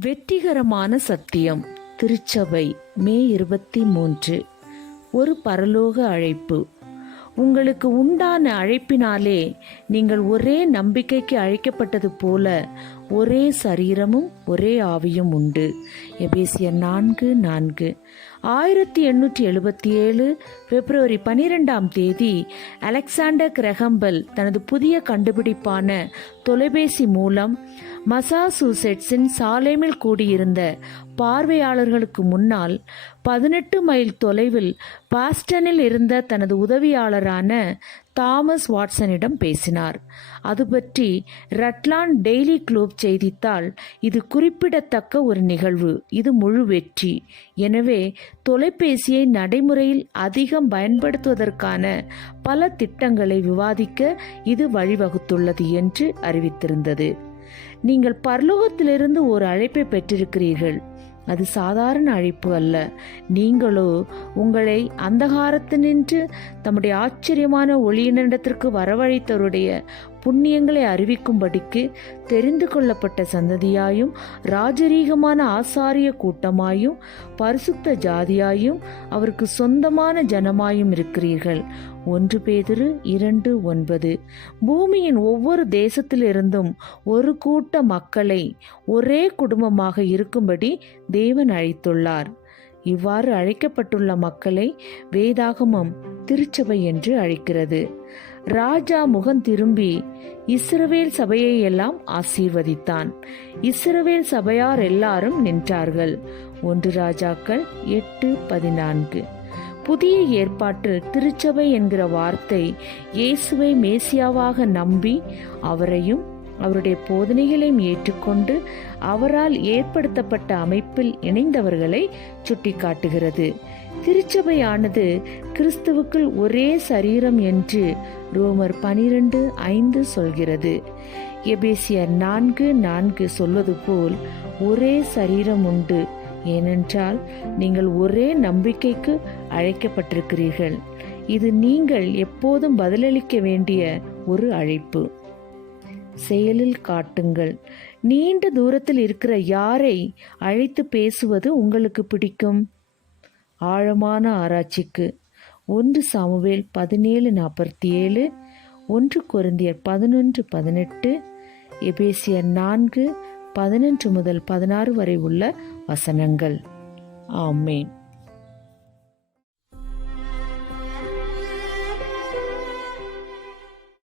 வெற்றிகரமான சத்தியம். திருச்சபை மே இருபத்தி மூன்று ஒரு பரலோக அழைப்பு. உங்களுக்கு உண்டான அழைப்பினாலே நீங்கள் ஒரே நம்பிக்கைக்கு அழைக்கப்பட்டது போல ஒரே சரீரமும் ஒரே ஆவியும் உண்டு. எபேசியர் நான்கு நான்கு. ஆயிரத்தி எண்ணூற்றி எழுபத்தி ஏழு பிப்ரவரி பனிரெண்டாம் தேதி அலெக்சாண்டர் கிரகம்பல் தனது புதிய கண்டுபிடிப்பான தொலைபேசி மூலம் மசாசூசெட்ஸின் சாலேமில் கூடியிருந்த பார்வையாளர்களுக்கு முன்னால் பதினெட்டு மைல் தொலைவில் பாஸ்டனில் இருந்த தனது உதவியாளரான தாமஸ் வாட்சனிடம் பேசினார். அது பற்றி ரட்லான் டெய்லி குளோப் செய்தித்தாள் இது குறிப்பிடத்தக்க ஒரு நிகழ்வு இது முழு வெற்றி. எனவே தொலைபேசியை நடைமுறையில் அதிகம் பயன்படுத்துவதற்கான பல திட்டங்களை விவாதிக்க இது வழிவகுத்துள்ளது என்று அறிவித்திருந்தது. நீங்கள் பரலோகத்திலிருந்து ஒரு அழைப்பை பெற்றிருக்கிறீர்கள். அது சாதாரண அழைப்பு அல்ல. நீங்களோ உங்களை அந்தகாரத்தினின்று தம்முடைய ஆச்சரியமான ஒளியினிடத்திற்கு வரவழைத்தவருடைய புண்ணியங்களை அறிவிக்கும்படிக்கு தெரிந்து கொள்ளப்பட்ட சந்ததியாயும் ராஜரீகமான ஆசாரிய கூட்டமாயும் பரிசுத்த ஜாதியாயும் அவருக்கு சொந்தமான ஜனமாயும் இருக்கிறீர்கள். ஒன்று பேதிரு இரண்டு ஒன்பது. பூமியின் ஒவ்வொரு தேசத்திலிருந்தும் ஒரு கூட்ட மக்களை ஒரே குடும்பமாக இருக்கும்படி தேவன் அழைத்துள்ளார். இவ்வாறு அழைக்கப்பட்டுள்ள மக்களை வேதாகமம் திருச்சபை என்று அழைக்கிறது. ராஜா முகம் திரும்பி இஸ்ரவேல் சபையை எல்லாம் ஆசீர்வதித்தான். இஸ்ரவேல் சபையார் எல்லாரும் நின்றார்கள். ஒன்று ராஜாக்கள் எட்டு பதினான்கு. புதிய ஏற்பாட்டில் திருச்சபை என்கிற வார்த்தை இயேசுவை மேசியாவாக நம்பி அவரையும் அவருடைய போதனைகளையும் ஏற்றுக்கொண்டு அவரால் ஏற்படுத்தப்பட்ட அமைப்பில் இணைந்தவர்களை சுட்டிக்காட்டுகிறது. திருச்சபையானது கிறிஸ்துவுக்குள் ஒரே சரீரம் என்று ரோமர் பனிரெண்டு ஐந்து சொல்கிறது. எபேசியர் நான்கு நான்கு சொல்வது போல் ஒரே சரீரம் உண்டு. ஏனென்றால் நீங்கள் ஒரே நம்பிக்கைக்கு அழைக்கப்பட்டிருக்கிறீர்கள். இது நீங்கள் எப்போதும் பதிலளிக்க வேண்டிய ஒரு அழைப்பு. செயலில் காட்டுங்கள். நீண்ட தூரத்தில் இருக்கிற யாரை அழைத்து பேசுவது உங்களுக்கு பிடிக்கும்? ஆழமான ஆராய்ச்சிக்கு. ஒன்று சாமுவேல் பதினேழு நாற்பத்தி ஏழு ஒன்று குருந்தியர் பதினொன்று பதினெட்டு எபேசியர் நான்கு பதினொன்று முதல் பதினாறு வரை உள்ள வசனங்கள். ஆமேன்.